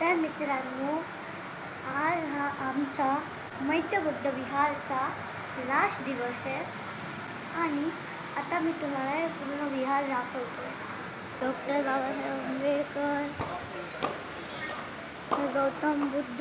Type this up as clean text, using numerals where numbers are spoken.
तर मित्रांनो, आज हा आमचा मैत्र बुद्ध विहारचा लास्ट दिवस आहे आणि आता मी तुम्हाला हे पूर्ण विहार दाखवतो. डॉक्टर बाबासाहेब आंबेडकर, गौतम बुद्ध,